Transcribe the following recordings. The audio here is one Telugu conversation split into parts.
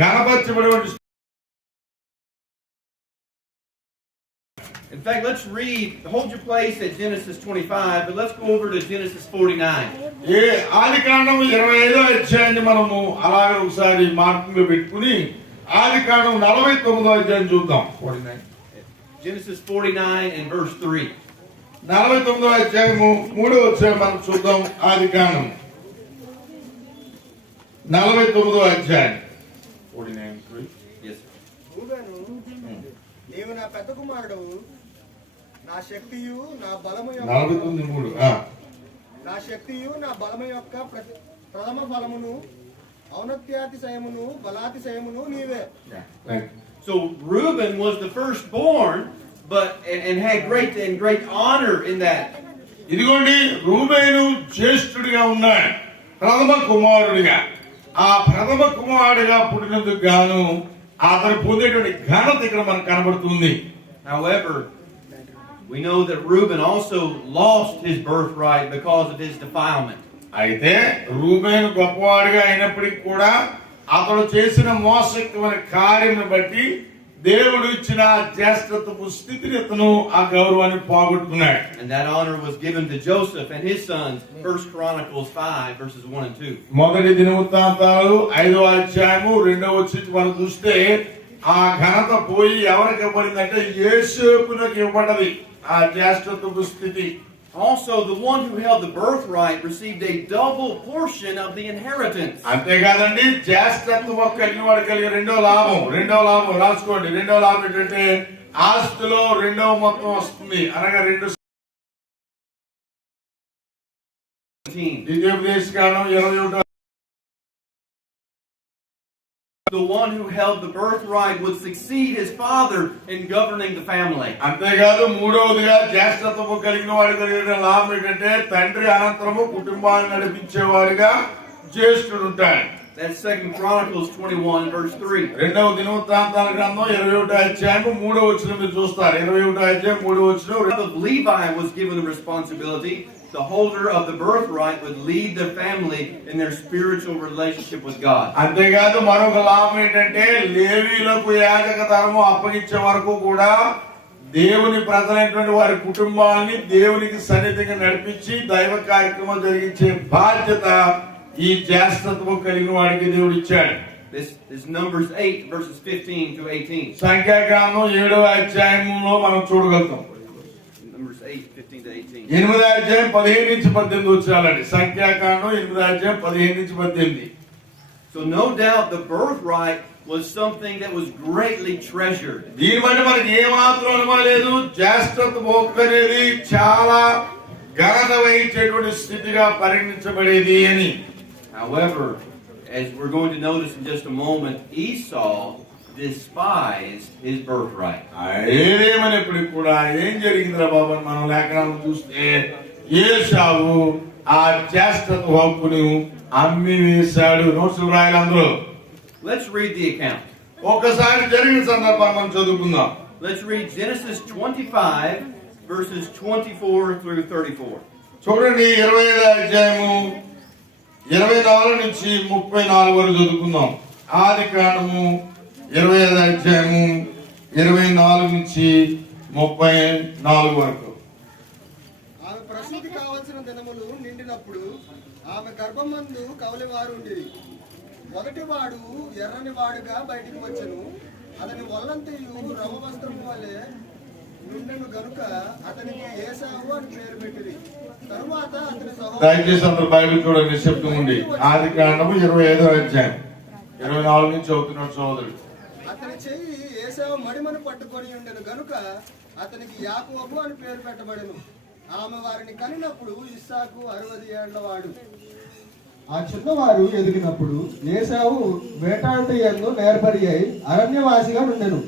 గణపరచబడిన. In fact, let's read, hold your place at Genesis 25, but let's go over to Genesis 49. ఆదికాండం 25వ అధ్యాయాన్ని మనము అలాగే ఒకసారి మార్కింగ్ పెట్టుకుని ఆదికాండం 49వ అధ్యాయం చూద్దాం. 49. Genesis 49 and verse 3. 49వ అధ్యాయము 3వ వచనం మనం చూద్దాం. ఆదికాండం 49వ అధ్యాయం 49:3. Yes. నీవు నా పెద్ద కుమారుడు, నా శక్తియు నా బలము 49:3. నా శక్తియు నా బలము యొక్క ప్రథమ ఫలమును ఔన్నత్యాతిశయమును బలాతిశయమును నీవే. So Reuben was the firstborn, but and had great honor in that. ఇదిగోండి, రూబేను జ్యేష్ఠుడిగా ఉన్నాడు, ప్రథమ కుమారుడిగా. ఆ ప్రథమ కుమారుడిగా పుట్టినందుకు గాను అతను పొందేటువంటి ఘనత ఇక్కడ మనకు కనబడుతుంది. However, we know that Reuben also lost his birthright because of his defilement. అయితే రూబేను గొప్పవాడిగా అయినప్పటికీ కూడా అతడు చేసిన మోసకరమైన కార్యమును బట్టి దేవుడు ఇచ్చిన జ్యేష్ఠత్వపు స్థితిని అతను ఆ గౌరవాన్ని పోగొట్టుకున్నాడు. And that honor was given to Joseph and his sons. 1 Chronicles 5 verses 1 and 2. మొదటి దినవృత్తాంతాలు 5వ అధ్యాయము 2వ వచనం మనం చూస్తే ఆ ఘనత పోయి ఎవరికి ఇవ్వబడిందంటే యోసేపునకు ఇవ్వబడ్డది ఆ జ్యేష్ఠత్వపు స్థితి. Also, the one who held the birthright received a double portion of the inheritance. అంతేకాదండి, జ్యేష్ఠత్వం కలిగిన వాడు కలిగే రెండో లాభం రాసుకోండి. రెండో లాభం ఏంటంటే ఆస్తిలో రెండవ మొత్తం వస్తుంది, అనగా 2. ద్వితీయోపదేశకాండం 21. The one who held the birthright would succeed his father in governing the family. అంతేకాదు, మూడవదిగా జ్యేష్ఠత్వము కలిగిన వాడి కలిగిన లాభం ఏంటంటే తండ్రి అనంతరము కుటుంబాన్ని నడిపించేవాడిగా జ్యేష్ఠుడు ఉంటాడు. That's 2 Chronicles 21 verse 3. రెండవ దినవృత్తాంతాల గ్రంథం 21వ అధ్యాయం 3వ వచనం మీరు చూస్తారు. 21వ అధ్యాయం 3వ వచనం. Levi was given the responsibility. The holder of the birthright would lead the family in their spiritual relationship with God. అంతేకాదు, మరొక లాభం ఏంటంటే లేవీయులకు యాజక ధర్మం అప్పగించే వరకు కూడా దేవుని ప్రజలైనటువంటి వారి కుటుంబాన్ని దేవునికి సన్నిధిగా నడిపించి దైవ కార్యక్రమం జరిగించే బాధ్యత ఈ జ్యేష్ఠత్వం కలిగిన వాడికి దేవుడు ఇచ్చాడు. This Numbers 8 verses 15 to 18. సంఖ్యాకాండం 7వ అధ్యాయంలో మనం చూడగలుగుతాం. Numbers 8:15 to 18. 8వ అధ్యాయం 15 నుంచి 18 వచ్చాలండి. సంఖ్యాకాండం 8వ అధ్యాయం 15 నుంచి 18. So no doubt the birthright was something that was greatly treasured. దీని బట్టి మనకి ఏమాత్రం అనుమానం లేదు, జ్యేష్ఠత్వం అనేది చాలా ఘనత వహించేటువంటి స్థితిగా పరిగణించబడేది అని. However, as we're going to notice in just a moment, Esau despised his birthright. ఏదేమైనప్పటికీ కూడా ఏం జరిగిందిరా బాబు మనం లేఖనాలను చూస్తే ఏశావు ఆ జ్యేష్ఠత్వ హక్కును అమ్మి వేశాడు. నోట్స్లు రాయాలి అందరూ. Let's read the account. ఒక్కసారి జరిగిన సందర్భాన్ని మనం చదువుకుందాం. Let's read Genesis 25 verses 24 through 34. చూడండి, 25వ అధ్యాయము 24 నుంచి 34 వరకు చదువుకుందాం. ఆదికాండము 25వ అధ్యాయము 24 నుంచి 34 వరకు. ఆమె ప్రసూతి కావలసిన దినములు నిండినప్పుడు ఆమె గర్భమందు కవలివారు ఉండేది. మొదటివాడు ఎర్రని వాడుగా బయటికి వచ్చెను. అతని ఒళ్ళంతయు రవ వస్త్రము వలె నుండెను గనుక అతనికి ఏశావు అని పేరు పెట్టింది. తరువాత అతని దయచేసి అందరూ బైబిల్ చూడండి, నిశ్శబ్దం ఉండి. ఆదికాండము 25వ అధ్యాయం 24 నుంచి చదువుతున్నాడు సోదరుడు. అతని చెయ్యి ఏశావు మడిమను పట్టుకొని ఉండెను గనుక అతనికి యాకోబు అని పేరు పెట్టబడెను. ఆమె వారిని కనినప్పుడు ఇస్సాకు 60 ఏళ్ల వాడు. ఆ చిన్నవారు ఎదిగినప్పుడు ఏశావు వేటాడుట యందు నేర్పరి అయి అరణ్యవాసిగా నుండెను.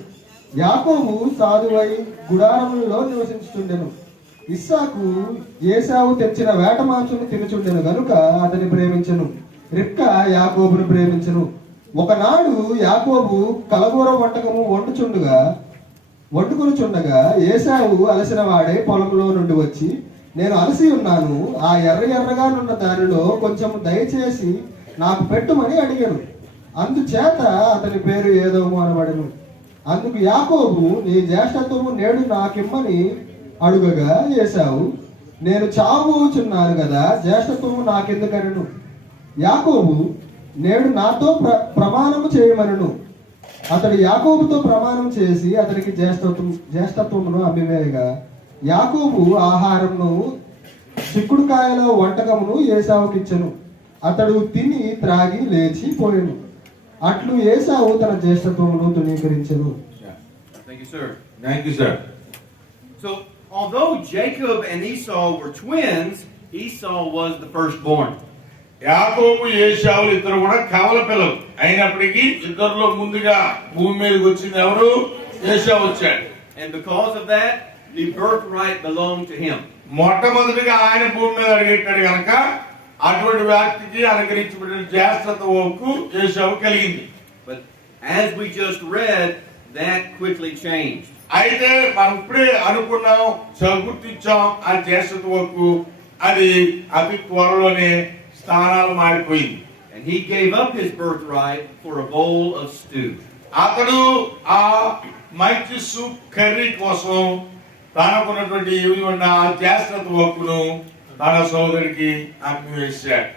యాకోబు సాధువై గుడారములలో నివసించుచుండెను. ఇస్సాకు ఏశావు తెచ్చిన వేట మాంసము తినుచుండెను గనుక అతని ప్రేమించెను. రిబ్కా యాకోబును ప్రేమించెను. ఒకనాడు యాకోబు కలగూర వంటకము వండుకొనుచుండగా ఏశావు అలసిన వాడే పొలంలో నుండి వచ్చి, నేను అలసి ఉన్నాను, ఆ ఎర్రగా నున్న దానిలో కొంచెం దయచేసి నాకు పెట్టుమని అడిగాను. అందుచేత అతని పేరు ఏదోము అనబడెను. అందుకు యాకోబు, నీ జ్యేష్ఠత్వము నేడు నాకిమ్మని అడుగగా ఏశావు, నేను చావుచున్నాను కదా, జ్యేష్ఠత్వము నాకెందుకనెను. యాకోబు, నేడు నాతో ప్రమాణము చేయమనను. అతడు యాకోబుతో ప్రమాణం చేసి అతనికి జ్యేష్ఠత్వమును అమ్మివేయగా, యాకోబు ఆహారమును చిక్కుడుకాయల వంటకమును ఏసావుకిచ్చెను. అతడు తిని త్రాగి లేచి పోయెను. అట్లు ఏసావు తన జ్యేష్ఠత్వమును ధృవీకరించెను. Thank you, sir. Thank you, sir. So, although Jacob and Esau were twins, Esau was the firstborn. యాకోబు ఏశావులు ఇద్దరు కూడా కవల పిల్లలు అయినప్పటికీ ఇద్దరిలో ముందుగా భూమి మీదకి వచ్చింది ఎవరు? ఏశావు వచ్చాడు. And because of that, the birthright belonged to him. మొట్టమొదటిగా ఆయన భూమి మీద అడిగేటాడు కనుక అటువంటి వ్యక్తికి అనుగ్రహించబడిన జ్యేష్ఠత్వ హక్కు ఏశావు కలిగింది. But as we just read, that quickly changed. అయితే మనం ఇప్పుడే అనుకున్నాం, గుర్తించాం ఆ జ్యేష్ఠత్వ హక్కు అది అతి త్వరలోనే స్థానాలు మారిపోయింది. And he gave up his birthright for a bowl of stew. అతడు ఆ మంచి సూప్ కర్రీ కోసం తనకున్నటువంటి ఆ జ్యేష్ఠత్వ హక్కును తన సోదరికి అమ్మివేశాడు.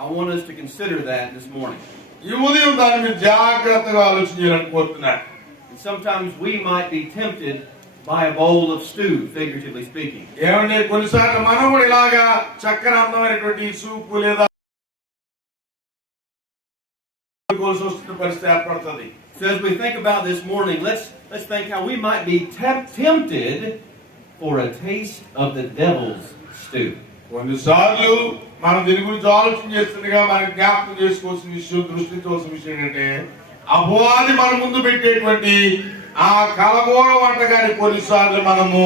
I want us to consider that this morning. ఈ ఉదయం దాని మీద జాగ్రత్తగా ఆలోచించాలని కోరుతున్నాను. And sometimes we might be tempted by a bowl of stew, figuratively speaking. ఏమంటే కొన్నిసార్లు మనం కూడా ఇలాగా చక్కని అందమైనటువంటి సూపు లేదా పరిస్థితి ఏర్పడుతుంది. So as we think about this morning, let's think how we might be tempted for a taste of the devil's stew. కొన్నిసార్లు మనం దీని గురించి ఆలోచన చేస్తుండగా మనకి జ్ఞాపకం చేసుకోవాల్సిన విషయం, దృష్టించవలసిన విషయం ఏంటంటే అపవాది మన ముందు పెట్టేటువంటి ఆ కలగూర వంటకాన్ని కొన్నిసార్లు మనము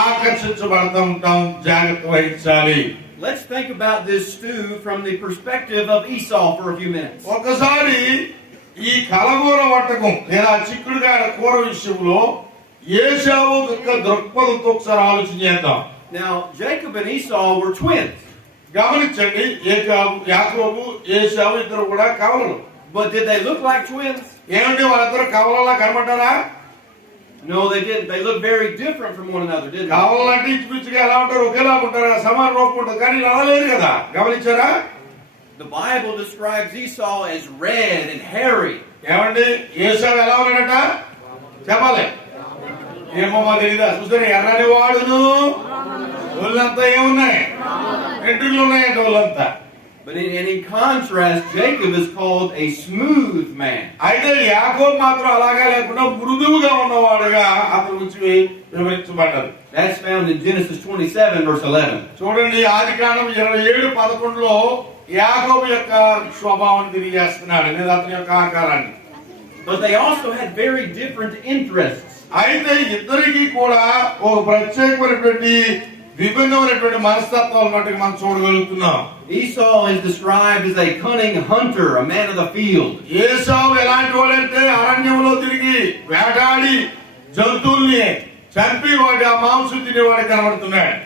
ఆకర్షించబడుతూ ఉంటాం. జాగ్రత్త వహించాలి. Let's think about this stew from the perspective of Esau for a few minutes. ఒకసారి ఈ కలగూర వంటకం లేదా చిక్కుడుకాయల కూర విషయంలో ఏశావు యొక్క దృక్పథంతో ఒకసారి ఆలోచన చేద్దాం. Now, Jacob and Esau were twins. గమనించండి, యాకోబు ఏశావు ఇద్దరు కూడా కవలలు. But did they look like twins? ఏమంటే వాళ్ళిద్దరు కవలలా కనబడ్డారా? No, they didn't. They looked very different from one another, didn't they? కవలలు అంటే ఇంచుమించుగా ఎలా ఉంటారు? ఒకేలా ఉంటారు, సమాన రూపం ఉంటుంది. కానీ ఇలా లేదు కదా, గమనించారా? The Bible describes Esau as red and hairy. ఏమండి ఏశావు ఎలా ఉన్నాడట చెప్పాలి? ఏమో మా తెలీదా? చూసారా, ఎర్రని వాడును, ఒళ్ళంతా ఏమున్నాయి? ఎంట్రులు ఉన్నాయంట ఒళ్ళంతా. But in contrast, Jacob is called a smooth man. అయితే యాకోబు మాత్రం అలాగా లేకుండా మృదువుగా ఉన్నవాడుగా అతని గురించి వివరించబడ్డది. That's found in Genesis 27, verse 11. చూడండి, ఆదికాండం 27:11 యాకోబు యొక్క స్వభావాన్ని తెలియజేస్తున్నాడు, లేదా అతని యొక్క ఆకారాన్ని. But they also had very different interests. అయితే ఇద్దరికి కూడా ఒక ప్రత్యేకమైనటువంటి విభిన్నమైనటువంటి మనస్తత్వాలు ఉన్నట్టుగా మనం చూడగలుగుతున్నాం. Esau is described as a cunning hunter, a man of the field. ఏశావు ఎలాంటి వాడంటే అరణ్యంలో తిరిగి వేటాడి జంతువుల్ని చంపి వాడి ఆ మాంసం తినేవాడు కనబడుతున్నాడు.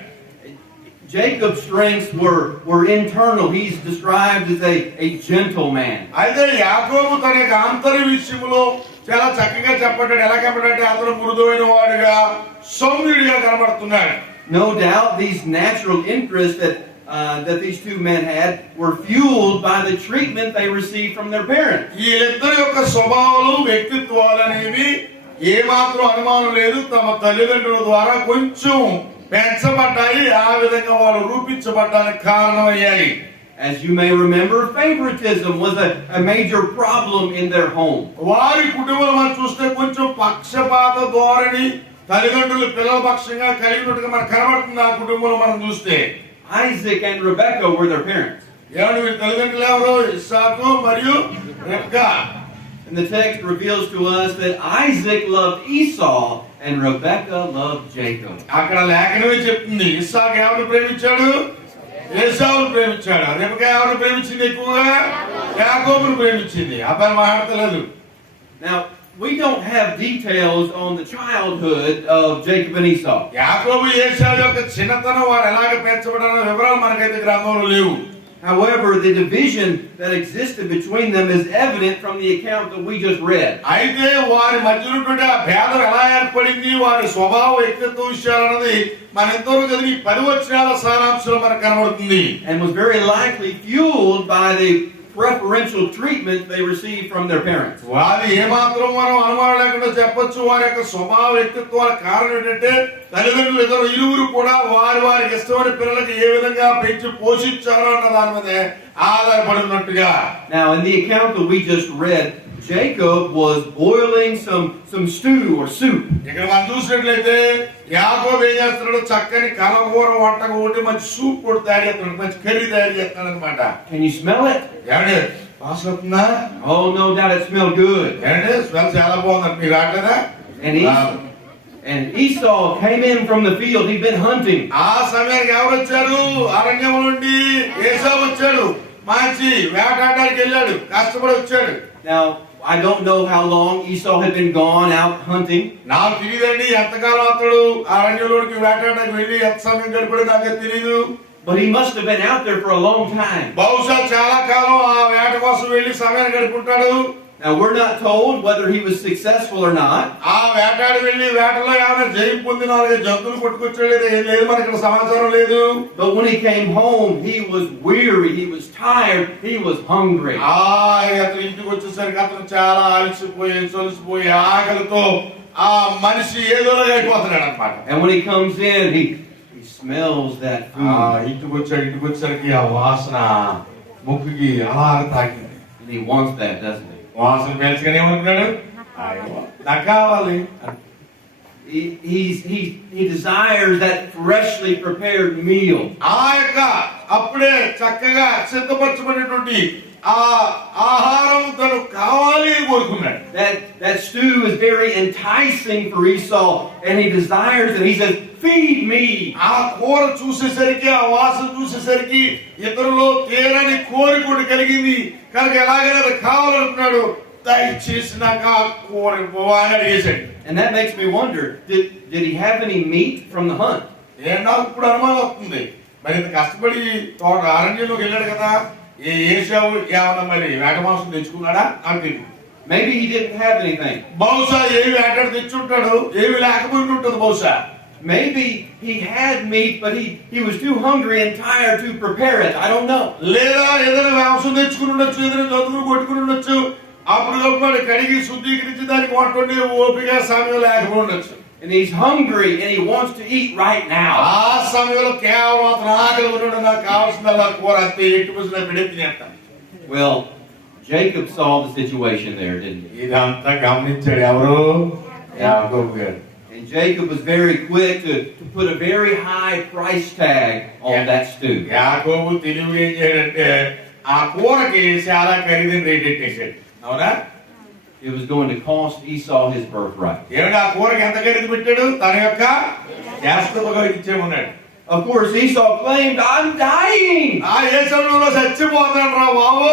Jacob's strengths were internal. He's described as a gentle man. అయితే యాకోబు తన యొక్క ఆంతర్య విషయంలో చాలా చక్కగా చెప్పబడ్డాడు. ఎలా కనబడ్డాడంటే అతను మృదువైన వాడుగా, సౌమ్యుడిగా కనబడుతున్నాడు. No doubt these natural interests that these two men had were fueled by the treatment they received from their parents. ఈ ఇద్దరి యొక్క స్వభావాలు, వ్యక్తిత్వాలు అనేవి ఏమాత్రం అనుమానం లేదు, తమ తల్లిదండ్రుల ద్వారా కొంచెం పెంచబడ్డాయి. ఆ విధంగా వాళ్ళు రూపించబడ్డానికి కారణమయ్యాయి. As you may remember, favoritism was a major problem in their home. వారి కుటుంబంలో మనం చూస్తే కొంచెం పక్షపాత ధోరణి తల్లిదండ్రులు పిల్లల పక్షంగా కలిగినట్టుగా మనకు కనబడుతుంది. ఆ కుటుంబంలో మనం చూస్తే Isaac and Rebekah were their parents. ఏమంటే వీరి తల్లిదండ్రులు ఎవరు? ఇస్సాకు మరియు Rebekah. And the text reveals to us that Isaac loved Esau and Rebekah loved Jacob. అక్కడ లేఖనమే చెప్తుంది, ఇస్సాకు ఎవరిని ప్రేమించాడు? ఏశావును ప్రేమించాడు. రెబ్కా ఎవరిని ప్రేమించింది? ఎక్కువగా యాకోబును ప్రేమించింది. అబ్బాయి మాట్లాడతలేదు. Now, we don't have details on the childhood of Jacob and Esau. యాకోబు ఏశావు యొక్క చిన్నతనం, వారు ఎలాగ పెంచబడారో వివరాలు మనకైతే గ్రంథంలో లేవు. However, the division that existed between them is evident from the account that we just read. అయితే వారి మధ్య ఉన్నటువంటి ఆ భేదం ఎలా ఏర్పడింది, వారి స్వభావ వ్యక్తిత్వ విషయాలు అన్నది మన ఎంతవరకు చదివి 10 వచనాల సారాంశంలో మనకు కనబడుతుంది. And was very likely fueled by the preferential treatment they received from their parents. వారి ఏమాత్రం మనం అనుమానం లేకుండా చెప్పొచ్చు, వారి యొక్క స్వభావ వ్యక్తిత్వాల కారణం ఏంటంటే తల్లిదండ్రులు ఇరువురు కూడా వారికి ఇష్టమైన పిల్లలకి ఏ విధంగా పెంచి పోషించారో అన్న దాని మీదే ఆధారపడి ఉన్నట్టుగా. Now, in the account that we just read, Jacob was boiling some stew or soup. ఇక్కడ మనం చూసినట్లయితే యాకోబు ఏం చేస్తున్నాడు, చక్కని కలగూర వంటకు ఒకటి మంచి సూప్ కూడా తయారు చేస్తున్నాడు, మంచి కర్రీ తయారు చేస్తున్నాడు అనమాట. Can you smell it? ఏమండి వాసన వస్తుందా? Oh, no doubt it smelled good. ఏమండి స్మెల్ చాలా బాగుంది, మీరు రావట్లేదా? And Esau came in from the field. He'd been hunting. ఆ సమయానికి ఎవరు వచ్చారు? అరణ్యం నుండి ఏసావు వచ్చాడు, మంచి వేటాడడానికి వెళ్ళాడు, కష్టపడి వచ్చాడు. Now, I don't know how long Esau had been gone out hunting. నాకు తెలియదండి ఎంతకాలం అతడు అరణ్యంలోకి వేటాడడానికి వెళ్ళి ఎంత సమయం గడిపాడో నాకే తెలియదు. But he must have been out there for a long time. బహుశా చాలా కాలం ఆ వేట కోసం వెళ్ళి సమయాన్ని గడుపుంటాడు. Now, we're not told whether he was successful or not. ఆ వేటాడి వెళ్ళి వేటలో ఏమైనా జయం పొంది 4 జంతువులు కొట్టుకొచ్చాడు లేదు, మనకి ఇక్కడ సమాచారం లేదు. But when he came home, he was weary, he was tired, he was hungry. అతను ఇంటికి వచ్చేసరికి అతను చాలా అలసిపోయి సొలిసిపోయి ఆకలితో ఆ మనిషి ఏదోలాగా అయిపోతున్నాడు అనమాట. And when he comes in, he smells that food. ఇంటికి వచ్చేసరికి ఆ వాసన ముక్కుకి అలా తాకింది. And he wants that, doesn't he? వాసన పెంచుకొని ఏమంటున్నాడు, నాకు కావాలి. He desires that freshly prepared meal. ఆ యొక్క అప్పుడే చక్కగా సిద్ధపరచబడినటువంటి ఆ ఆహారం తను కావాలి అని కోరుకున్నాడు. That stew is very enticing for Esau, and he desires it. He says, "Feed me." ఆ కూర చూసేసరికి, ఆ వాసన చూసేసరికి ఇతరులో తీరని కోరిక కలిగింది కనుక ఎలాగైనా అది కావాలనుకున్నాడు. దయచేసి నాకు ఆ కూర ఇవ్వని అడిగేశాడు. And that makes me wonder, did he have any meat from the hunt? నాకు ఇప్పుడు అనుమానం వస్తుంది, మరి ఇంత కష్టపడి అరణ్యంలోకి వెళ్ళాడు కదా, ఏసావు ఏమన్నా మరి వేట మాంసం తెచ్చుకున్నాడా నాకు తెలియదు. Maybe he didn't have anything. బహుశా ఏమి వేటాడు తెచ్చుంటాడు, ఏమి లేకపోయి ఉంటుంది బహుశా. Maybe he had meat, but he was too hungry and tired to prepare it. I don't know. లేదా ఏదైనా మాంసం తెచ్చుకుని ఉండొచ్చు, ఏదైనా జంతువులు కొట్టుకుని ఉండొచ్చు, అప్పుడు కడిగి శుద్ధీకరించి దానికి వంటండి ఓపిక సమయం లేకపోయి ఉండొచ్చు. And he's hungry and he wants to eat right now. ఆ సమయంలో కేవలం అతను ఆకలి ఉన్నాడు, నాకు కావాల్సిందల్లా కూర అంతే ఎట్టు పుసిన బిడెత్తినేస్తాను. Well, Jacob saw the situation there, didn't he? ఇదంతా గమనించాడు ఎవరు? యాకోబు గారు. And Jacob was very quick to put a very high price tag on that stew. యాకోబు తెలివి ఏం చేయడంటే ఆ కూరకి చాలా ఖరీదైన రేట్ ఎట్టేసాడు. అవునా? It was going to cost Esau his birthright. ఏమిటి ఆ కూరకి ఎంత ఖరీదు పెట్టాడు? తన యొక్క శాశ్వతగా ఇచ్చేమన్నాడు. Of course, Esau claimed, "I'm dying." ఆ ఏసంలో చచ్చిపోతాడు రా బాబు,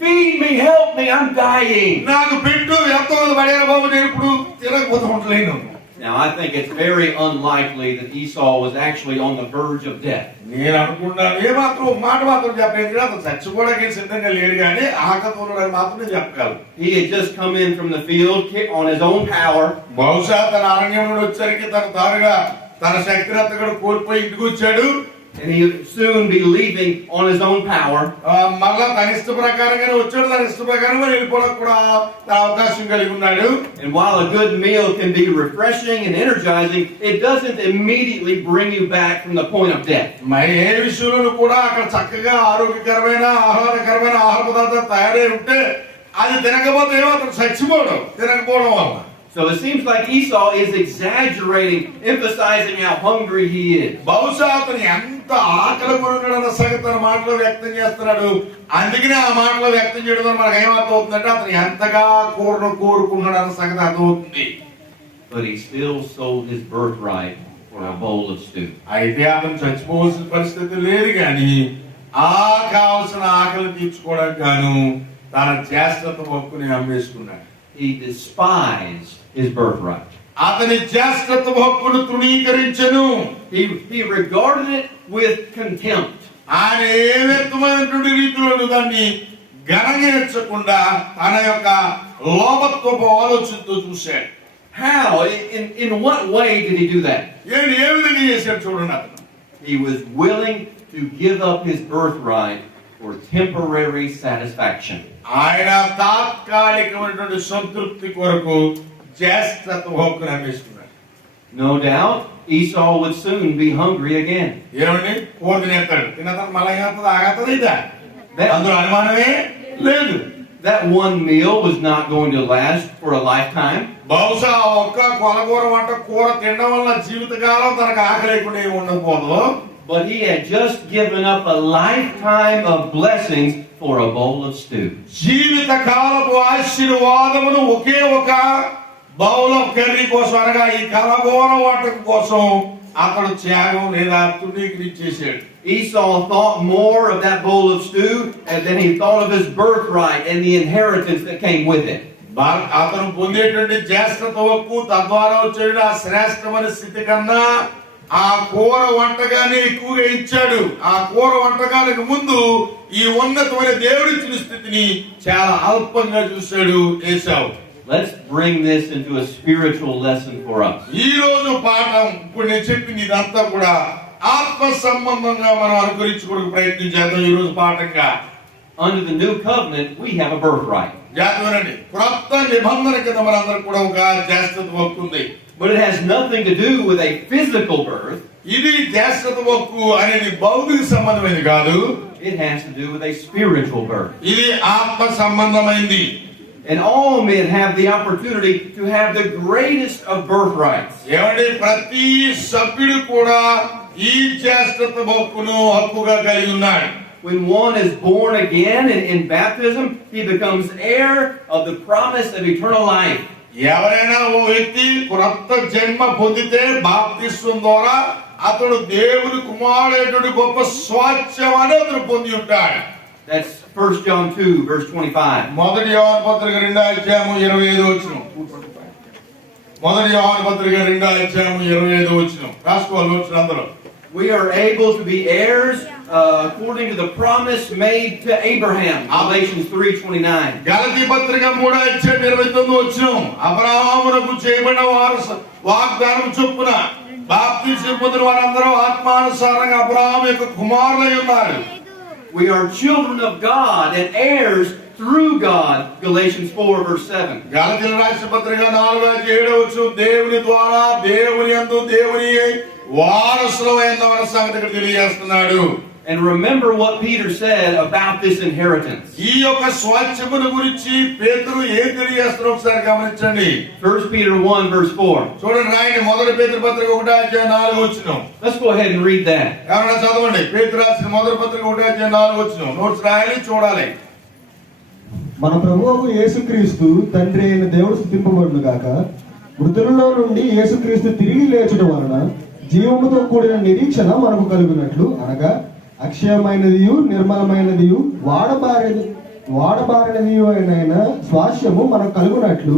Feed me, help me, I'm dying. నాకు పెట్టు, ఎంతో పడేరా బాబు, నేను ఇప్పుడు తిరగపోతూ ఉండలేను. Now, I think it's very unlikely that Esau was actually on the verge of death. నేను అనుకున్నాను ఏమాత్రం మాట మాత్రం చెప్పలేదు, అతను చచ్చిపోవడానికి సిద్ధంగా లేడు కానీ ఆకలితో ఉన్నాడని మాత్రమే చెప్పగలరు. He had just come in from the field on his own power. బహుశా తన అరణ్యం నుండి వచ్చరికి తన తారుగా తన శక్తిని అంతా కూడా కోల్పోయి ఇంటికి వచ్చాడు. And he would soon be leaving on his own power. మళ్ళా తన ఇష్ట ప్రకారంగానే వచ్చాడు, తన ఇష్ట ప్రకారంగా వెళ్ళిపోవడానికి కూడా అవకాశం కలిగి ఉన్నాడు. And while a good meal can be refreshing and energizing, it doesn't immediately bring you back from the point of death. మరి ఏ విషయంలో కూడా అక్కడ చక్కగా ఆరోగ్యకరమైన ఆహ్లాదకరమైన ఆహార పదార్థాలు తయారై ఉంటే అది తినకపోతే ఏమో అతను చచ్చిపోవడం తినకపోవడం వల్ల. So it seems like Esau is exaggerating, emphasizing how hungry he is. బహుశా అతను ఎంత ఆకలి కొనున్నాడన్న సంగతి తన మాటలో వ్యక్తం చేస్తున్నాడు. అందుకనే ఆ మాటలో వ్యక్తం చేయడం వల్ల మనకు ఏమర్థమవుతుందంటే అతను ఎంతగా కూరను కోరుకున్నాడు అన్న సంగతి అర్థమవుతుంది. But he still sold his birthright for a bowl of stew. అయితే అతను చచ్చిపోవాల్సిన పరిస్థితి లేదు కానీ కావలసిన ఆకలి తీర్చుకోవడానికి గాను తన జ్యేష్ఠత హక్కుని అమ్మేసుకున్నాడు. He despised his birthright. అతని జ్యేష్ఠత హక్కును తృణీకరించెను. He regarded it with contempt. ఆయన ఏ వ్యక్తమైనటువంటి రీతిలో దాన్ని ఘనంగా ఎంచకుండా తన యొక్క లోభత్వపు ఆలోచనతో చూశాడు. How? In what way did he do that? ఏ విధంగా చేశాడు చూడండి అతను. He was willing to give up his birthright for temporary satisfaction. ఆయన తాత్కాలికమైనటువంటి సంతృప్తి కొరకు జ్యేష్ఠత్వ హక్కును అమ్మేసుకున్నాడు. No doubt, Esau would soon be hungry again. ఏమండి కూర తినేస్తాడు, తినేస్తాడు మళ్ళీ ఆగతుంది ఇదా, అందులో అనుమానమే లేదు. That one meal was not going to last for a lifetime. బహుశా ఒక్క కొలగూర వంట కూర తినడం వల్ల జీవితకాలం తనకు ఆకలి లేకుండా ఏమి ఉండకపోదు. But he had just given up a lifetime of blessings for a bowl of stew. జీవితకాలపు ఆశీర్వాదమును ఒకే ఒక బౌల్ ఆఫ్ కర్రీ కోసం అనగా ఈ కలగూర వంటకం కోసం అతడు త్యాగం లేదా తృణీకరించేశాడు. Esau thought more of that bowl of stew than he thought of his birthright and the inheritance that came with it. అతను పొందేటువంటి జ్యేష్ఠత్వ హక్కు తద్వారా వచ్చే ఆ శ్రేష్టమైన స్థితి కన్నా ఆ కూర వంటగానే ఎక్కువగా ఇచ్చాడు. ఆ కూర వంటకానికి ముందు ఈ ఉన్నతమైన దేవుడిచ్చిన స్థితిని చాలా అల్పంగా చూశాడు ఏశావు. Let's bring this into a spiritual lesson for us. ఈ రోజు పాఠం ఇప్పుడు నేను చెప్పింది ఇదంతా కూడా ఆత్మ సంబంధంగా మనం అనుకరించుకోవడానికి ప్రయత్నం చేద్దాం. ఈ రోజు పాఠంగా Under the new covenant, we have a birthright. జాగ్రత్తనండి, క్రొత్త నిబంధన కింద మనందరం కూడా ఒక జ్యేష్ఠత్వ హక్కు ఉంది. But it has nothing to do with a physical birth. ఇది జ్యేష్ఠత్వ హక్కు అనేది భౌతిక సంబంధమైనది కాదు. It has to do with a spiritual birth. ఇది ఆత్మ సంబంధమైంది. And all men have the opportunity to have the greatest of birthrights. ఏమంటే ప్రతి సభ్యుడు కూడా ఈ జ్యేష్ఠత్వ హక్కుగా కలిగి ఉన్నాడు. When one is born again in baptism, he becomes heir of the promise of eternal life. ఎవరైనా ఓ వ్యక్తి క్రొత్త జన్మ పొందితే బాప్తిస్వం ద్వారా అతడు దేవుని కుమారుడు గొప్ప స్వాస్థ్యాన్ని అతను పొంది ఉంటాడు. That's 1 John 2 verse 25. మొదటి యోహాను పత్రిక 2:25 మొదటి యోహాను పత్రిక 2:25 రాసుకోవాలి వచ్చిన అందరూ. We are able to be heirs according to the promise made to Abraham. Galatians 3:29. గలతీ పత్రిక 3:29 అబ్రహామునకు చేయబడిన వాగ్దానం చొప్పున బాప్తిస్మం పొందిన వారందరూ ఆత్మానుసారంగా అబ్రహాము యొక్క కుమారులై ఉన్నారు. We are children of God and heirs through God. Galatians 4 verse 7. గలతీల రాసిన పత్రిక 4:7 దేవుని ద్వారా దేవుని యందు దేవుని వారసులైన సంగతి తెలియజేస్తున్నాడు. And remember what Peter said about this inheritance. ఈ యొక్క స్వాస్థ్యమును గురించి పేతురు ఏం తెలియజేస్తున్నాడో ఒకసారి గమనించండి. 1 Peter 1 verse 4. చూడండి రాయండి, మొదటి పేతురు పత్రిక 1:4. Let's go ahead and read that. ఎవరైనా చదవండి. పేతురు రాసిన మొదటి పత్రిక 1:4 నోట్స్ రాయాలి, చూడాలి. మన ప్రభువు యేసుక్రీస్తు తండ్రి అయిన దేవుడు స్తుతింపబడును గాక. మృతులలో నుండి యేసుక్రీస్తు తిరిగి లేచుట వలన జీవముతో కూడిన నిరీక్షణ మనకు కలుగునట్లు, అనగా అక్షయమైనదియు నిర్మలమైనదియు వాడబారినదియు అయిన స్వాస్యము మనకు కలుగునట్లు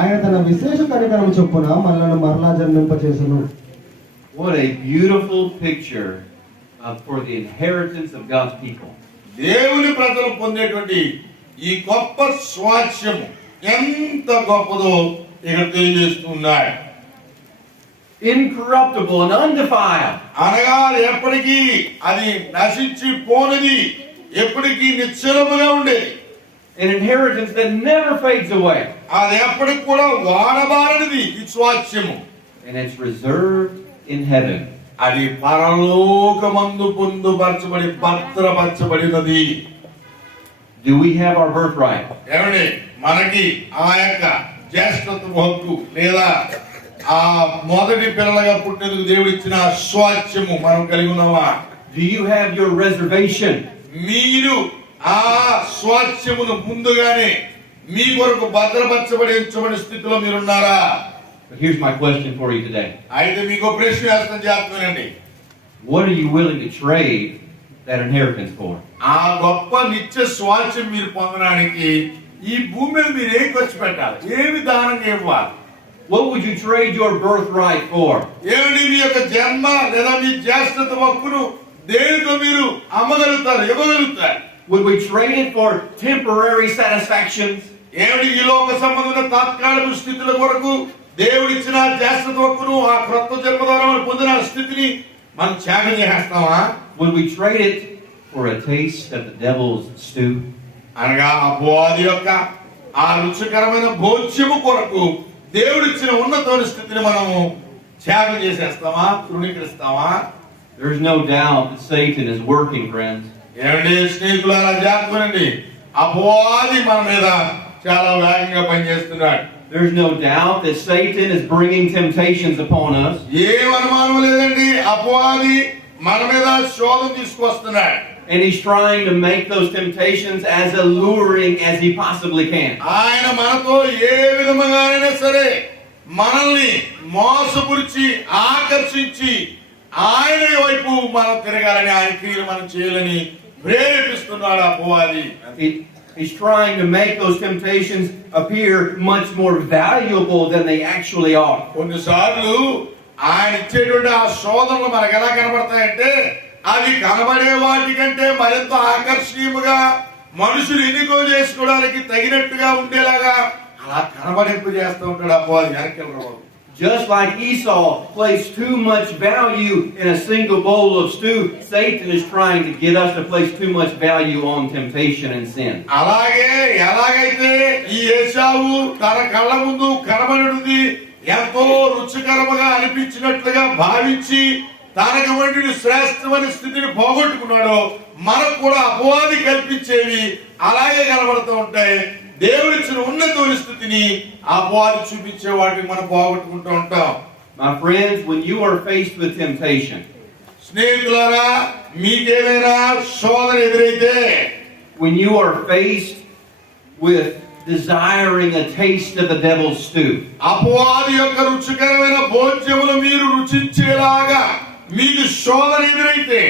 ఆయన తన విశేష కనికరము చొప్పున మనల్ని మరలా జన్మింపచేసెను. What a beautiful picture for the inheritance of God's people. దేవుని ప్రజలు పొందేటువంటి ఈ గొప్ప స్వాస్థ్యము ఎంత గొప్పదో ఇక్కడ తెలియజేస్తున్నాడు. Incorruptible and undefiled. అనగా ఎప్పటికీ అది నశించి పోనిది, ఎప్పటికీ నిశ్చలముగా ఉండేది. An inheritance that never fades away. అది ఎప్పటికి కూడా వాడబారనిది ఈ స్వాస్థ్యము. And it's reserved in heaven. అది పరలోకమందు పొందుపరచబడి భద్రపరచబడినది. Do we have our birthright? ఏమండి, మనకి ఆ యొక్క జ్యేష్ఠత్వ హక్కు లేదా ఆ మొదటి పిల్లలుగా పుట్టినందుకు దేవుడు ఇచ్చిన స్వాస్థ్యము మనం కలిగి ఉన్నామా? Do you have your reservation? మీరు ఆ స్వాస్థ్యమును ముందుగానే మీ కొరకు భద్రపరచబడి ఉంచబడిన స్థితిలో మీరున్నారా? But here's my question for you today. అయితే మీకు ప్రశ్న వేస్తాను, జాగ్రత్తగానండి. What are you willing to trade that inheritance for? ఆ గొప్ప నిత్య స్వాస్థ్యం మీరు పొందడానికి ఈ భూమి మీద మీరు ఏం ఖర్చు పెట్టాలి, ఏమి దానంగా ఇవ్వాలి? What would you trade your birthright for? ఏమిటి మీ యొక్క జన్మ లేదా మీ జ్యేష్ఠత్వ హక్కును దేనితో మీరు అమ్మగలుగుతారు, ఇవ్వగలుగుతారు? Would we trade it for temporary satisfactions? ఏమిటి ఈ లోక సంబంధమైన తాత్కాలిక స్థితుల కొరకు దేవుడిచ్చిన శాశ్వత హక్కును, ఆ క్రొత్త జన్మ ద్వారా మనం పొందిన స్థితిని మనం త్యాగం చేస్తామా? Would we trade it for a taste of the devil's stew? అనగా అపవాది యొక్క ఆ రుచికరమైన భోజ్యము కొరకు దేవుడిచ్చిన ఉన్నతమైన స్థితిని మనము త్యాగం చేసేస్తామా, తృణీకరిస్తామా? There's no doubt that Satan is working, friends. ఏమండి స్నేహితులారా, జాగ్రత్తనండి, అపవాది మన మీద చాలా వేగంగా పనిచేస్తున్నాడు. There's no doubt that Satan is bringing temptations upon us. ఏం అనుమానం లేదండి, అపవాది మన మీద శోధన తీసుకొస్తున్నాడు. And he's trying to make those temptations as alluring as he possibly can. ఆయన మనతో ఏ విధముగానైనా సరే మనల్ని మోసపురిచి ఆకర్షించి ఆయన వైపు మనం తిరగాలని, ఆయన క్రియలు మనం చేయాలని ప్రేరేపిస్తున్నాడు అపవాది. He's trying to make those temptations appear much more valuable than they actually are. కొన్నిసార్లు ఆయన ఇచ్చేటువంటి ఆ శోధనలు మనకు ఎలా కనబడతాయంటే అవి కనబడే వాటికంటే మరింత ఆకర్షణీయముగా మనుషులు ఎన్నికో చేసుకోవడానికి తగినట్టుగా ఉండేలాగా అలా కనబడింపు చేస్తూ ఉంటాడు అపవాది. వెనకెళ్ళరు. Just like Esau placed too much value in a single bowl of stew, Satan is trying to get us to place too much value on temptation and sin. అలాగే ఎలాగైతే ఈ ఏశావు తన కళ్ళ ముందు కనబడినది ఎంతో రుచికరముగా అనిపించినట్లుగా భావించి తనకు వంటి శ్రేష్టమైన స్థితిని పోగొట్టుకున్నాడో మనకు కూడా అపవాది కల్పించేవి అలాగే కనబడుతూ ఉంటాయి. దేవుడిచ్చిన ఉన్నతమైన స్థితిని అపవాది చూపించే వాటిని మనం పోగొట్టుకుంటూ ఉంటాం. My friends, when you are faced with temptation, స్నేహితులారా, మీకేదైనా శోధన ఎదురైతే, when you are faced with desiring a taste of the devil's stew, అపవాది యొక్క రుచికరమైన భోజ్యములు మీరు రుచించేలాగా మీకు శోధన ఎదురైతే,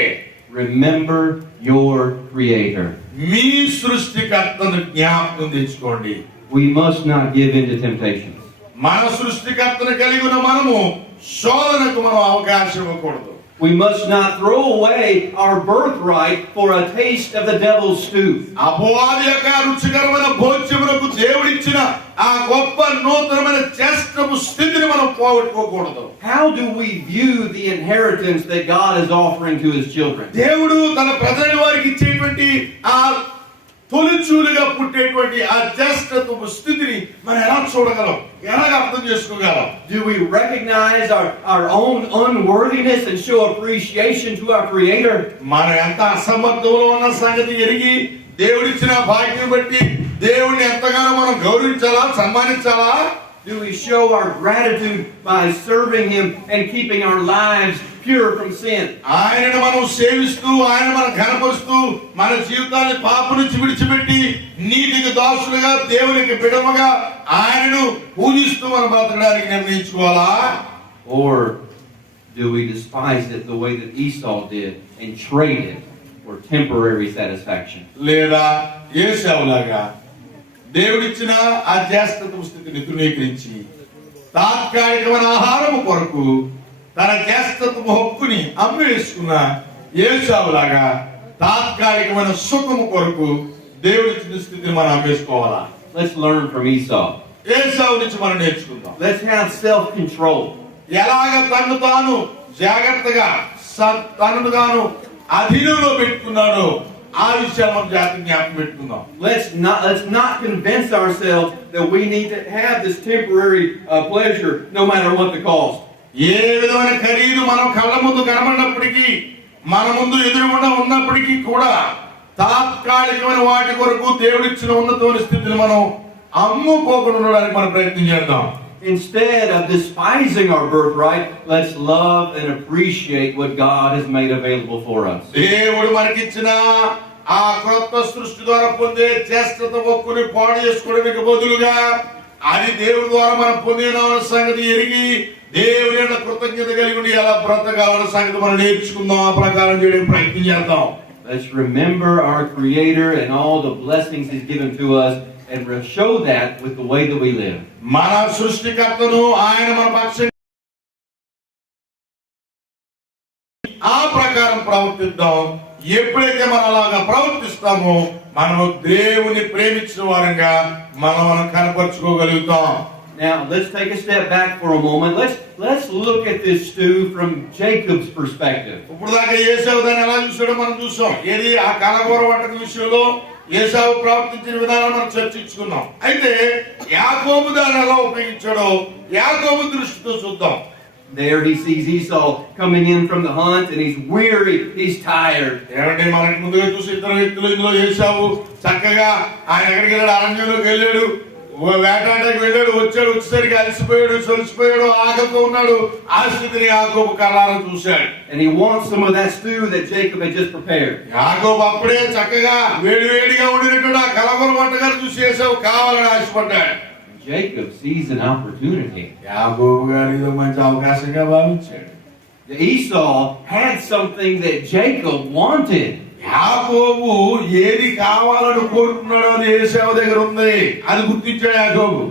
remember your Creator. మీ సృష్టికర్తను జ్ఞాపకం తెచ్చుకోండి. We must not give in to temptations. మన సృష్టికర్తను కలిగి ఉన్న మనము శోధనకు మనం అవకాశం ఇవ్వకూడదు. We must not throw away our birthright for a taste of the devil's stew. అపవాది యొక్క రుచికరమైన భోజ్యములకు దేవుడిచ్చిన ఆ గొప్ప నూతనమైన శ్రేష్టపు స్థితిని మనం పోగొట్టుకోకూడదు. How do we view the inheritance that God is offering to His children? దేవుడు తన ప్రజల వారికి ఇచ్చేటువంటి ఆ తొలిచూలుగా పుట్టేటువంటి ఆ శ్రేష్టపు స్థితిని మనం ఎలా చూడగలం, ఎలా అర్థం చేసుకోగలం? Do we recognize our own unworthiness and show appreciation to our Creator? మనం ఎంత అసమర్థంలో ఉన్న సంగతి ఎరిగి దేవుడిచ్చిన భాగ్యం బట్టి దేవుడిని ఎంతగానో మనం గౌరవించాలా, సన్మానించాలా? Do we show our gratitude by serving Him and keeping our lives pure from sin? ఆయనను మనం సేవిస్తూ, ఆయన మనం ఘనపరుస్తూ, మన జీవితాన్ని పాపం నుంచి విడిచిపెట్టి నీతికి దాసులుగా, దేవునికి బిడమగా ఆయనను పూజిస్తూ మనం బ్రతకడానికి నిర్ణయించుకోవాలా? Or do we despise it the way that Esau did and trade it for temporary satisfaction? లేదా ఏశావులాగా దేవుడిచ్చిన ఆ జ్యేష్ఠత్వ స్థితిని తృణీకరించి తాత్కాలికమైన ఆహారము కొరకు తన జ్యేష్ఠత్వ హక్కుని అమ్మివేసుకున్న ఏశావులాగా తాత్కాలికమైన సుఖము కొరకు దేవుడిచ్చిన స్థితిని మనం అమ్మేసుకోవాలా? Let's learn from Esau. ఏశావు నుంచి మనం నేర్చుకుందాం. Let's have self-control. ఎలాగ తను తాను జాగ్రత్తగా తనను తాను అధీనంలో పెట్టుకున్నాడో ఆ విషయాలు మనం జాగ్రత్తగా జ్ఞాపకం పెట్టుకుందాం. Let's not convince ourselves that we need to have this temporary pleasure no matter what the cost. ఏ విధమైన ఖరీదు మనం కళ్ళ ముందు కనబడినప్పటికీ, మన ముందు ఎదురుగుండా ఉన్నప్పటికీ కూడా తాత్కాలికమైన వాటి కొరకు దేవుడిచ్చిన ఉన్నతమైన స్థితిని మనం అమ్ముకోకుండా ఉండడానికి మనం ప్రయత్నం చేద్దాం. Instead of despising our birthright, let's love and appreciate what God has made available for us. దేవుడు మనకిచ్చిన ఆ క్రొత్త సృష్టి ద్వారా పొందే శ్రేష్టత హక్కుని పాడు చేసుకోవడానికి బదులుగా అది దేవుడి ద్వారా మనం పొందిన సంగతి ఎరిగి దేవుని యొక్క కృతజ్ఞత కలిగి ఉండి ఎలా బ్రతకాలన్న సంగతి మనం నేర్చుకుందాం. ఆ ప్రకారం చేయడానికి ప్రయత్నం చేద్దాం. Let's remember our Creator and all the blessings He's given to us, and we'll show that with the way that we live. మన సృష్టికర్తను ఆయన మన పక్షం ఆ ప్రకారం ప్రవర్తిద్దాం. ఎప్పుడైతే మనం అలాగా ప్రవర్తిస్తామో మనము దేవుని ప్రేమించిన వారంగా మనం కనపరుచుకోగలుగుతాం. Now, let's take a step back for a moment. Let's look at this stew from Jacob's perspective. ఇప్పుడు దాకా ఏసావు దాన్ని ఎలా చూసాడో మనం చూసాం. ఏది ఆ కలగూర వంటక విషయంలో ఏసావు ప్రవర్తించిన విధానం మనం చర్చించుకున్నాం. అయితే యాకోబు దాన్ని ఎలా ఉపయోగించాడో యాకోబు దృష్టితో చూద్దాం. There he sees Esau coming in from the hunt and he's weary, he's tired. ఏమంటే మనకి ముందుగా చూసి ఇద్దరు వ్యక్తులు ఇందులో ఏసావు చక్కగా ఆయన ఎక్కడికి వెళ్ళాడు, అరణ్యంలోకి వెళ్ళాడు, వేటాడకి వెళ్ళాడు, వచ్చేసరికి అలసిపోయాడు, సొలిసిపోయాడు, ఆకలితో ఉన్నాడు. ఆ స్థితిని యాకోబు కళ్ళారా చూశాడు. And he wants some of that stew that Jacob had just prepared. యాకోబు అప్పుడే చక్కగా వేడిగా ఉండినట్టు ఆ కలవర వంటగారు చూసి ఏసావు కావాలని ఆశపడ్డాడు. Jacob sees an opportunity. యాకోబు గారు ఇదో మంచి అవకాశంగా భావించాడు. Esau had something that Jacob wanted. యాకోబు ఏది కావాలని కోరుకున్నాడో అది ఏసావు దగ్గర ఉంది. అది గుర్తించాడు యాకోబు.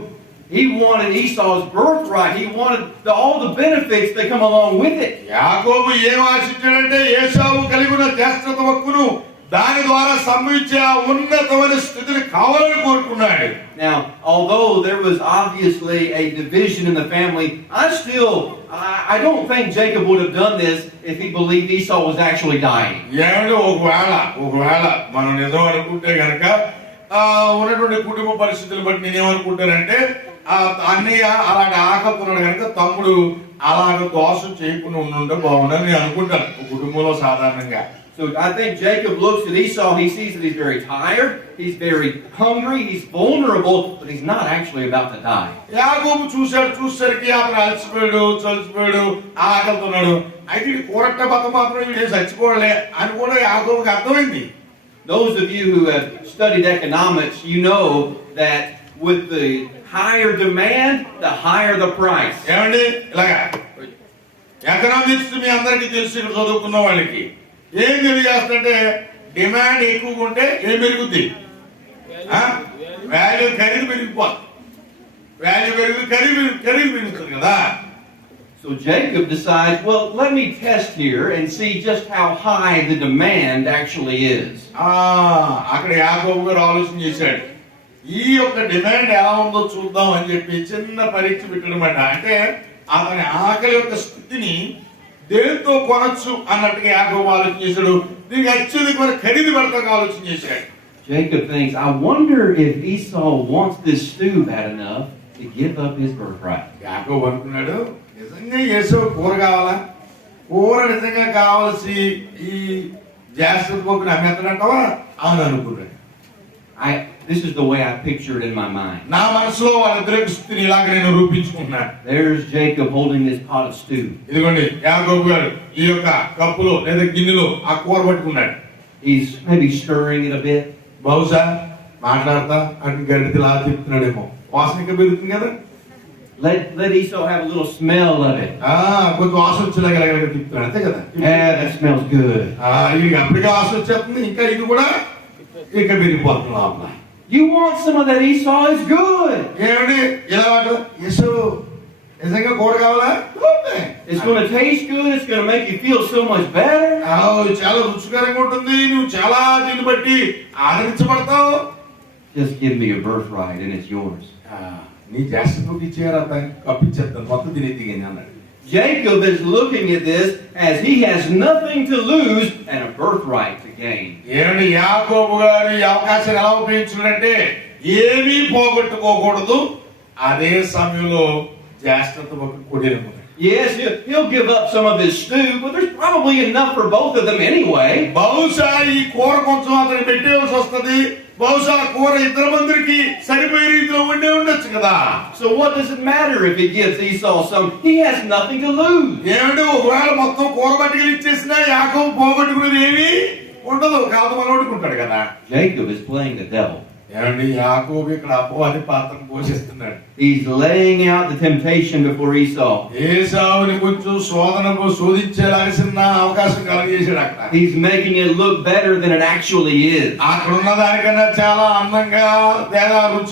He wanted Esau's birthright. He wanted all the benefits that come along with it. యాకోబు ఏం ఆశించాడంటే ఏసావు కలిగి ఉన్న జ్యేష్ఠత హక్కును దాని ద్వారా సంభవించే ఆ ఉన్నతమైన స్థితిని కావాలని కోరుకున్నాడు. Now, although there was obviously a division in the family, I don't think Jacob would have done this if he believed Esau was actually dying. ఏమంటే ఒకవేళ మనం నిజం అనుకుంటే కనుక ఉన్నటువంటి కుటుంబ పరిస్థితులు బట్టి నేనేమనుకుంటానంటే అన్నయ్య అలాంటి ఆకతున్నాడు కనుక తమ్ముడు అలాగ దోషం చేయకుండా ఉండుంటే బాగుండని నేను అనుకుంటాను కుటుంబంలో సాధారణంగా. So I think Jacob looks at Esau, he sees that he's very tired, he's very hungry, he's vulnerable, but he's not actually about to die. యాకోబు చూసరికి అతను అలసిపోయాడు, చలిసిపోయాడు, ఆకలితున్నాడు. అయితే ఇది కూరట్ట బత మాత్రం వీడు చచ్చిపోవలే అని కూడా యాకోబుకి అర్థమైంది. Those of you who have studied economics, you know that with the higher demand, the higher the price. ఏమండి ఇలాగా ఎకనామిక్స్ మీ అందరికీ తెలిసి ఇక్కడ చదువుకున్న వాళ్ళకి ఏం తెలియజేస్తుంటే డిమాండ్ ఎక్కువగా ఉంటే ఏం పెరుగుద్ది, వాల్యూ ఖరీదు పెరిగిపోతుంది. వాల్యూ ఖరీదు పెరుగుతుంది కదా. So Jacob decides, well, let me test here and see just how high the demand actually is. అక్కడ యాకోబు గారు ఆలోచన చేశాడు. ఈ యొక్క డిమాండ్ ఎలా ఉందో చూద్దాం అని చెప్పి చిన్న పరీక్ష పెట్టడమాట. అంటే అతని ఆకలి యొక్క స్థితిని దేంతో కొనొచ్చు అన్నట్టుగా యాకోబు ఆలోచన చేశాడు. దీనికి అత్యధిక ఖరీదు పెడతాక ఆలోచన చేశాడు. Jacob thinks, I wonder if Esau wants this stew bad enough to give up his birthright. యాకోబు అనుకున్నాడు, నిజంగా ఏసావు కూర కావాలా, కూర నిజంగా కావాల్సి ఈ జ్యేష్ఠత హక్కుని అమ్మేస్తాడంటావా అని అనుకున్నాడు. This is the way I picture it in my mind. నా మనసులో వాళ్ళిద్దరి స్థితిని ఇలాగ నేను రూపించుకున్నాను. There's Jacob holding this pot of stew. ఇదిగోండి యాకోబు గారు ఈ యొక్క కప్పులో లేదా గిన్నెలో ఆ కూర పట్టుకున్నాడు. He's maybe stirring it a bit. బహుశా మాట్లాడతా అటు గడితిలా తిప్పుతున్నాడేమో. వాసన ఇంకా పెరుగుతుంది కదా. Let Esau have a little smell of it. కొంచెం వాసన వచ్చేలాగా తిప్పుతున్నాడు అంతే కదా. That smells good. ఇది అప్పటికే వాసన వచ్చేస్తుంది. ఇంకా ఇది కూడా ఇక పెరిగిపోతుంది లోపల. You want some of that Esau? It's good. ఏమండి ఇలా వాడు యేసు నిజంగా కూర కావాలా? It's going to taste good. It's going to make you feel so much better. చాలా రుచికరంగా ఉంటుంది. నువ్వు చాలా దీన్ని బట్టి ఆదరించబడతావు. Just give me your birthright and it's yours. నీ జ్యేష్ఠత ఇచ్చేయారా కప్పించేస్తాను మొత్తం తిని దిగింది అన్నాడు. Jacob is looking at this as he has nothing to lose and a birthright to gain. ఏమండి యాకోబు గారు ఈ అవకాశం ఎలా ఉపయోగించాడంటే ఏమీ పోగొట్టుకోకూడదు, అదే సమయంలో జ్యేష్ఠత కొడినప్పుడు. Yes, he'll give up some of his stew, but there's probably enough for both of them anyway. బహుశా ఈ కూర కొంచెం అతనికి పెట్టేవాల్సి వస్తుంది. బహుశా కూర ఇద్దరు మందికి సరిపోయే రీతిలో ఉండే ఉండొచ్చు కదా. So what does it matter if he gives Esau some? He has nothing to lose. ఏమంటే ఒకవేళ మొత్తం కూర పట్టుకెళ్ళి ఇచ్చేసినా యాకోబు పోగొట్టుకునేది ఏమీ ఉండదు, కాదు మనోడుకుంటాడు కదా. Jacob is playing the devil. ఏమండి యాకోబు ఇక్కడ అపవాది పాత్రను పోషిస్తున్నాడు. He's laying out the temptation before Esau. ఏసావుని కొంచెం శోధించేలాగా చిన్న అవకాశం కలిగేసాడు అక్కడ. He's making it look better than it actually is. అక్కడ ఉన్న దానికన్నా చాలా అందంగా లేదా రుచి